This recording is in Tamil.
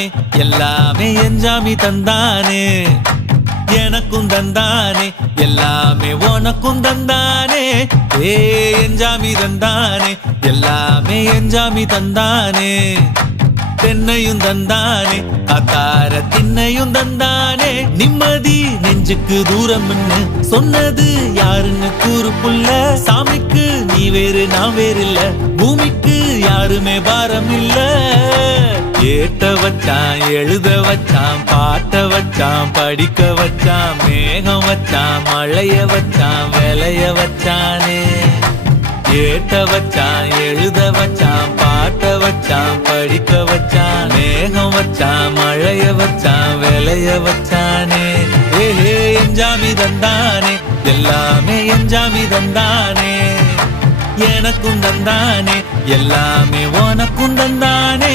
தந்தானே எல்லாமே என்ஜாமி தந்தானே எனக்கும் தந்தானே எல்லாமே உனக்கும் தந்தானே ஏ என்ஜாமி தந்தானே எல்லாமே என்ஜாமி தந்தானே தென்னையும் தந்தானே காத்தார திண்ணையும் தந்தானே நிம்மதி நெஞ்சுக்கு தூரம்னு சொன்னது யாருன்னு கூறு புள்ள சாமிக்கு நீ வேறு நான் வேறு இல்ல பூமிக்கு யாருமே பாரம் இல்ல ஏட்ட வச்சான் எழுத வச்சான் பாட்ட வச்சான் படிக்க வச்சான் மேகம் வச்சான் மழைய வச்சான் விளைய வச்சானே ஏட்ட வச்சான் எழுத வச்சான் பாட்ட வச்சான் படிக்க வச்சான் மேகம் வச்சான் மழைய வச்சான் விளைய வச்சானே ஏஹே என்ஜாமி தந்தானே எல்லாமே என்ஜாமி தந்தானே எனக்கும் தந்தானே எல்லாமே உனக்கும் தந்தானே